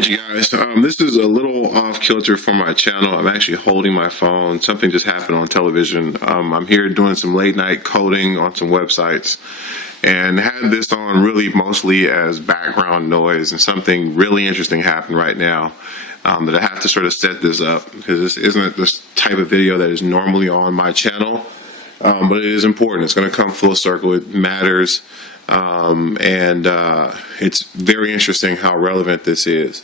Alright, you guys, this is a little off kilter for my channel. I'm actually holding my phone. Something just happened on television. I'm here doing some late night coding on some websites and had this on really mostly as background noise, and something really interesting happened right now that I have to sort of set this up because this isn't this type of video that is normally on my channel, but it is important. It's going to come full circle. It matters. It's very interesting how relevant this is.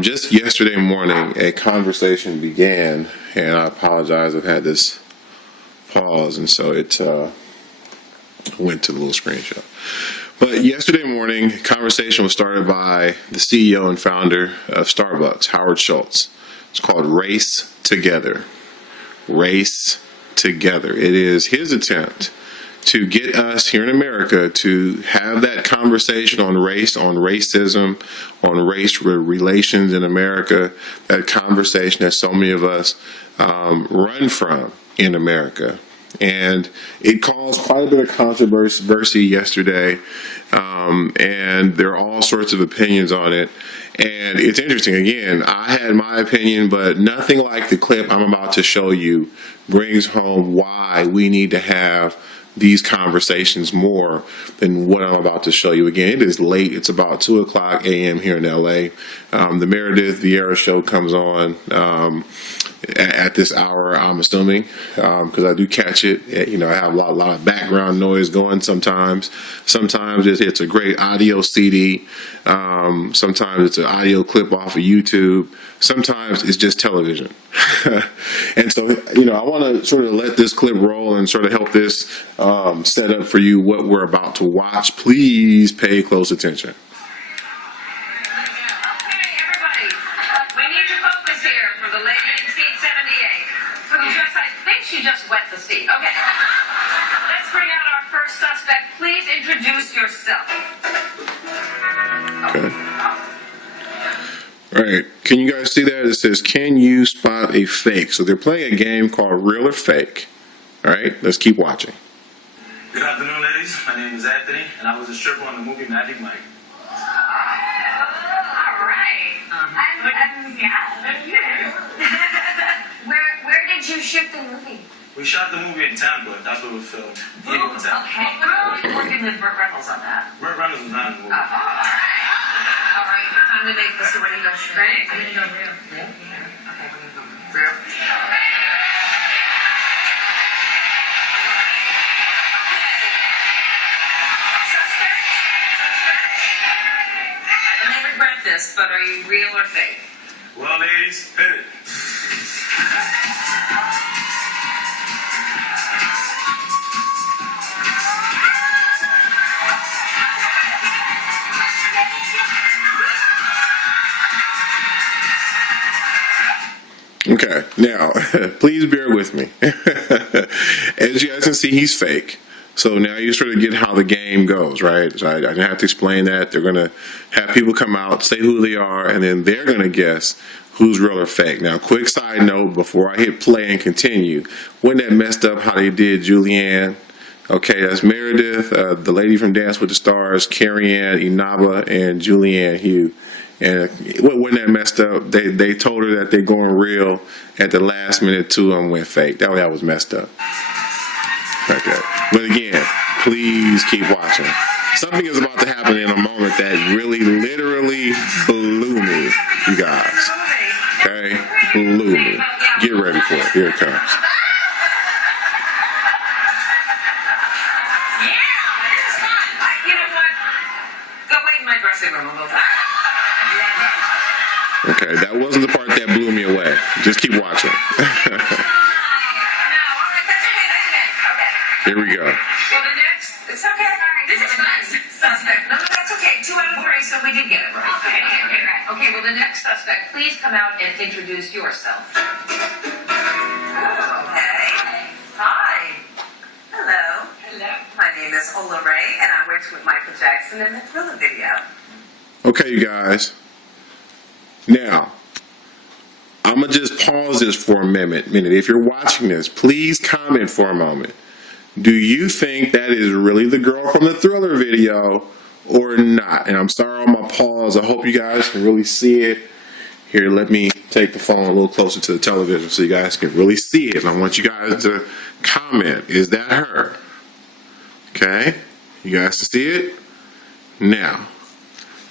Just yesterday morning, a conversation began, and I apologize, I've had this pause, and so it went to the little screenshot. But yesterday morning, conversation was started by the CEO and founder of Starbucks, Howard Schultz. It's called Race Together. Race Together. It is his attempt to get us here in America to have that conversation on race, on racism, on race relations in America, that conversation that so many of us run from in America. And it caused quite a bit of controversy yesterday, and there are all sorts of opinions on it. And it's interesting, again, I had my opinion, but nothing like the clip I'm about to show you brings home why we need to have these conversations more than what I'm about to show you. Again, it is late. It's about 2:00 a.m. here in LA. The Merideth Viera show comes on at this hour, I'm assuming, because I do catch it. You know, I have a lot of background noise going sometimes. Sometimes it's a great audio CD. Sometimes it's an audio clip off of YouTube. Sometimes it's just television. And so, you know, I want to sort of let this clip roll and sort of help this set up for you what we're about to watch. Please pay close attention. She just wet the seat. Okay. Let's bring out our first suspect. Please introduce yourself. Okay. All right. Can you guys see that? It says, can you spot a fake? So they're playing a game called Real or Fake. All right. Let's keep watching. Good afternoon, ladies. My name is Anthony, and I was a stripper on the movie Magic Mike. All right. Where did you shoot the movie? We shot the movie in Tampa. That's where it was filmed. Okay. We're working with Burt Reynolds on that. Burt Reynolds was not in the movie. All right. Time to make this. Ready to go? Ready? I'm gonna go real. Yeah. Okay. We're gonna go real. Suspect. I may regret this, but are you real or fake? Well, ladies, hit it. Okay, now, please bear with me. As you guys can see, he's fake. So now you sort of get how the game goes, right? So I didn't have to explain that. They're going to have people come out, say who they are, and then they're going to guess who's real or fake. Now, quick side note before I hit play and continue. Wasn't that messed up how they did Julianne? Okay, that's Merideth, the lady from Dance with the Stars, Carrianne Inaba, and Julianne Hough. And when that messed up, they told her that they're going real. At the last minute, two of them went fake. That was messed up. Okay. But again, please keep watching. Something is about to happen in a moment that really, literally blew me, you guys. Okay? Blew me. Get ready for it. Here it comes. Okay, that wasn't the part that blew me away. Just keep watching. Here we go. Well, the next, it's okay. This is nice. Suspect. No, that's okay. 2 out of 3, so we did get it right. Okay, well, the next suspect, please come out and introduce yourself. Okay. Hi. Hello. My name is Ola Ray, and I worked with Michael Jackson in the Thriller video. Okay, you guys. Now, I'm going to just pause this for a minute. If you're watching this, please comment for a moment. Do you think that is really the girl from the Thriller video, or not. And I'm sorry on my pause. I hope you guys can really see it. Here, let me take the phone a little closer to the television so you guys can really see it. And I want you guys to comment. Is that her? Okay. You guys can see it? Now,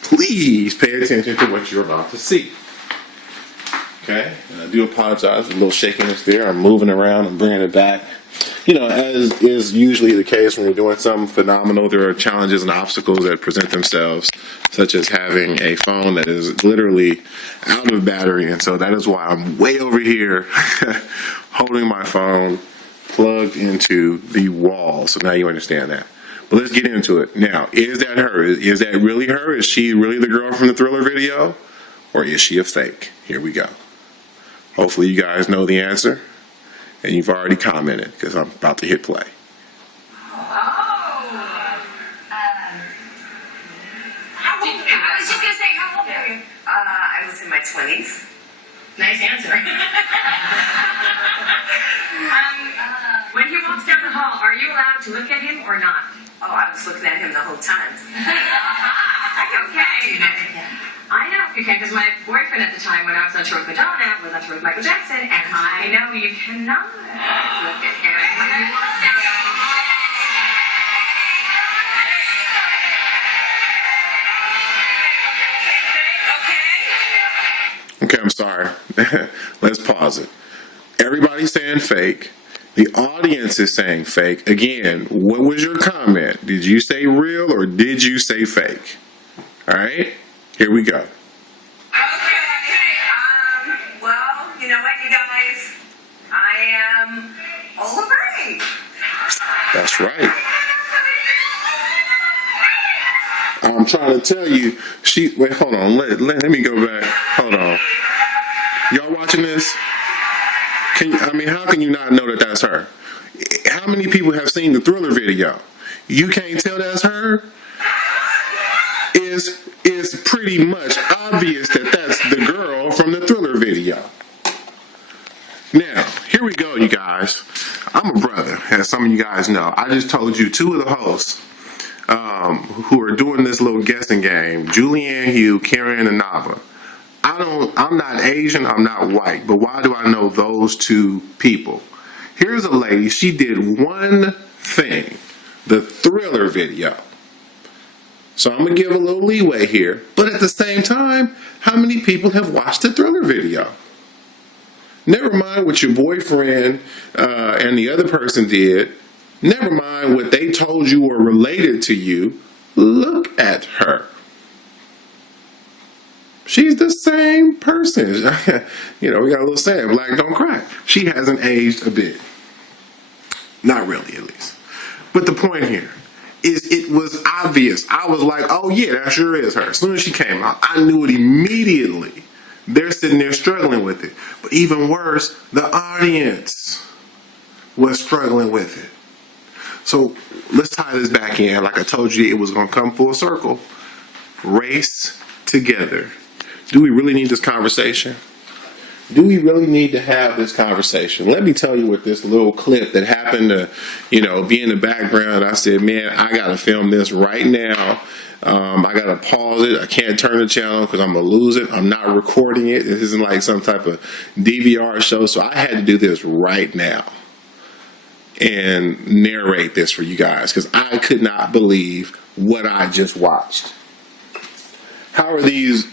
please pay attention to what you're about to see. Okay. And I do apologize for a little shakiness there. I'm moving around. I'm bringing it back. You know, as is usually the case when you're doing something phenomenal, there are challenges and obstacles that present themselves, such as having a phone that is literally out of battery. And so that is why I'm way over here holding my phone plugged into the wall. So now you understand that. But let's get into it. Now, is that her? Is that really her? Is she really the girl from the Thriller video? Or is she a fake? Here we go. Hopefully you guys know the answer. And you've already commented because I'm about to hit play. I was just going to say, how old are you? I was in my 20s. Nice answer. When he walks down the hall, are you allowed to look at him or not? Oh, I was looking at him the whole time. Okay. I know if you can, because my boyfriend at the time, when I was on tour with Madonna, was on tour with Michael Jackson, and I know you cannot look at him when you walk down the hall. Okay, I'm sorry. Let's pause it. Everybody's saying fake. The audience is saying fake. Again, what was your comment? Did you say real or did you say fake? All right, here we go. Okay. Well, you know what, you guys? I am Oliver. That's right. I'm trying to tell you, wait, hold on. Let me go back. Hold on. Y'all watching this? How can you not know that that's her? How many people have seen the Thriller video? You can't tell that's her? It's pretty much obvious that that's the girl from the Thriller video. Now, here we go, you guys. I'm a brother, as some of you guys know. I just told you two of the hosts who are doing this little guessing game, Julianne Hough, Carrianne Inaba. I'm not Asian, I'm not white, but why do I know those two people? Here's a lady, she did one thing, the Thriller video. So I'm going to give a little leeway here. But at the same time, how many people have watched the Thriller video? Never mind what your boyfriend and the other person did. Never mind what they told you or related to you. Look at her. She's the same person. You know, we got a little saying, black don't crack. She hasn't aged a bit. Not really, at least. But the point here is it was obvious. I was like, oh yeah, that sure is her. As soon as she came out, I knew it immediately. They're sitting there struggling with it. But even worse, the audience was struggling with it. So let's tie this back in. Like I told you, it was going to come full circle. Race together. Do we really need this conversation? Do we really need to have this conversation? Let me tell you what this little clip that happened to, be in the background. I said, man, I got to film this right now. I got to pause it. I can't turn the channel because I'm going to lose it. I'm not recording it. This isn't like some type of DVR show. So I had to do this right now and narrate this for you guys because I could not believe what I just watched. How are these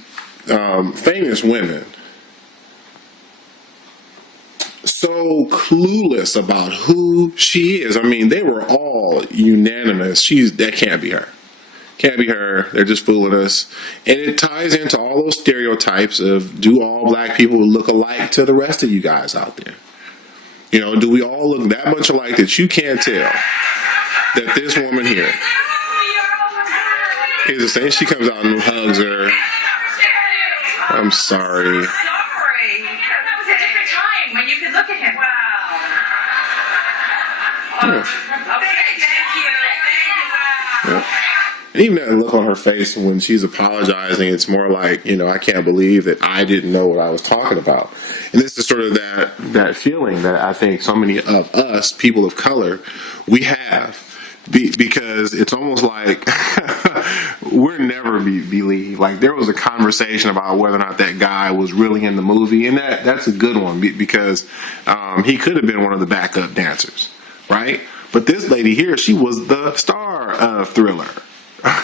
famous women so clueless about who she is? I mean, they were all unanimous. That can't be her. Can't be her. They're just fooling us. And it ties into all those stereotypes of, do all black people look alike to the rest of you guys out there? Do we all look that much alike that you can't tell that this woman here is the same? She comes out and hugs her. I'm sorry. That was a different time when you could look at him. Wow. Yeah. Okay, thank you. Yeah. And even that look on her face when she's apologizing, it's more like, I can't believe that I didn't know what I was talking about. And this is sort of that feeling that I think so many of us, people of color, we have. Because it's almost like we're never believed. Like, there was a conversation about whether or not that guy was really in the movie, and that's a good one because he could have been one of the backup dancers, right? But this lady here, she was the star of Thriller.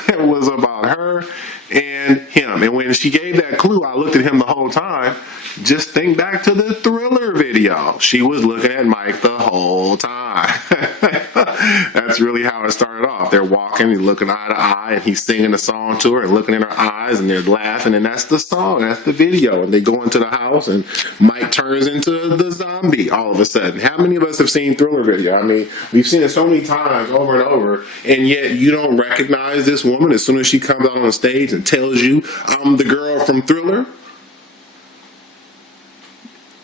It was about her and him. And when she gave that clue, I looked at him the whole time. Just think back to the Thriller video. She was looking at Mike the whole time. That's really how it started off. They're walking, he's looking eye to eye, and he's singing a song to her and looking in her eyes, and they're laughing, and that's the song, that's the video. And they go into the house, and Mike turns into the zombie all of a sudden. How many of us have seen Thriller video? I mean, we've seen it so many times over and over, and yet you don't recognize this woman as soon as she comes out on the stage and tells you, I'm the girl from Thriller.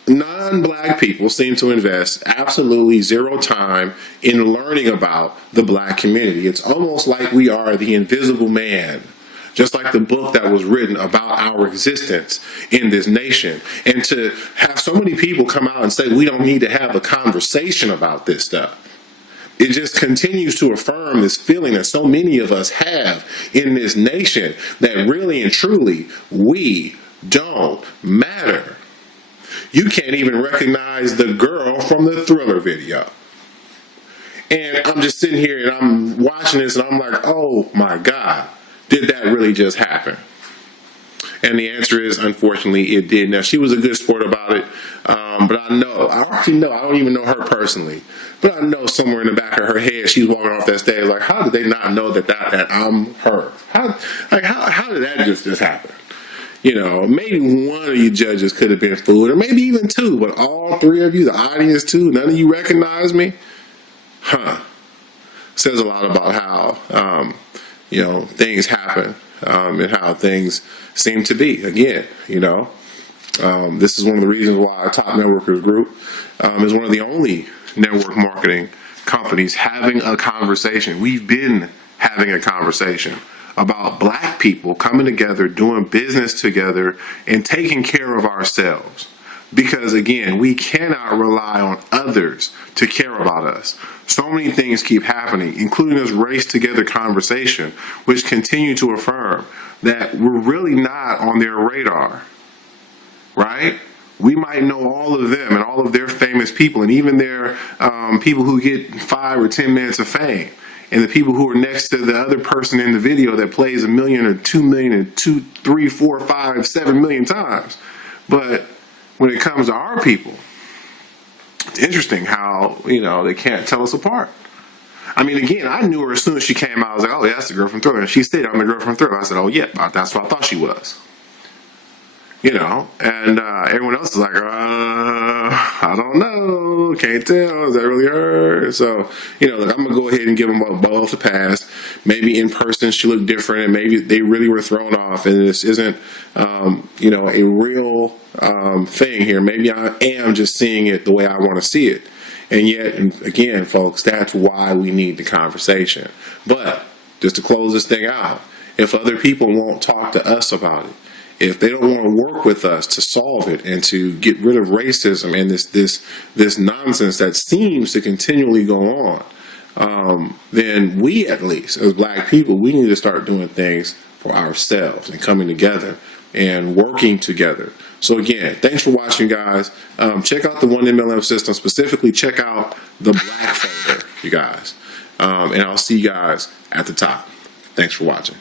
Non-black people seem to invest absolutely zero time in learning about the black community. It's almost like we are the invisible man, just like the book that was written about our existence in this nation. And to have so many people come out and say we don't need to have a conversation about this stuff, it just continues to affirm this feeling that so many of us have in this nation that really and truly we don't matter. You can't even recognize the girl from the Thriller video. And I'm just sitting here and I'm watching this and I'm like, oh my God, did that really just happen? And the answer is, unfortunately, it did. Now, she was a good sport about it, but I actually know, I don't even know her personally, but I know somewhere in the back of her head, she's walking off that stage like, how did they not know that I'm her? How did that just happen? You know, maybe one of you judges could have been fooled, or maybe even two, but all three of you, the audience too, none of you recognize me? Says a lot about how, things happen and how things seem to be. Again, this is one of the reasons why our Top Networkers Group is one of the only network marketing companies having a conversation. We've been having a conversation about black people coming together, doing business together, and taking care of ourselves. Because again, we cannot rely on others to care about us. So many things keep happening, including this race together conversation, which continue to affirm that we're really not on their radar, right? We might know all of them and all of their famous people, and even their people who get 5 or 10 minutes of fame. And the people who are next to the other person in the video that plays 1 million or 2 million and 2, 3, 4, 5, 7 million times. But when it comes to our people, it's interesting how, they can't tell us apart. I mean, again, I knew her as soon as she came out. I was like, oh, yeah, that's the girl from Thriller. And she said, I'm the girl from Thriller. I said, oh, yeah, that's what I thought she was. And everyone else is like, I don't know, can't tell, is that really her? So, look, I'm going to go ahead and give them both a pass. Maybe in person she looked different, and maybe they really were thrown off, and this isn't, a real thing here. Maybe I am just seeing it the way I want to see it. And yet, again, folks, that's why we need the conversation. But, just to close this thing out, if other people won't talk to us about it, if they don't want to work with us to solve it and to get rid of racism and this nonsense that seems to continually go on, then we, at least as black people, we need to start doing things for ourselves and coming together and working together. So again, thanks for watching, guys. Check out the One MLM system. Specifically, check out the black folder, you guys. And I'll see you guys at the top. Thanks for watching.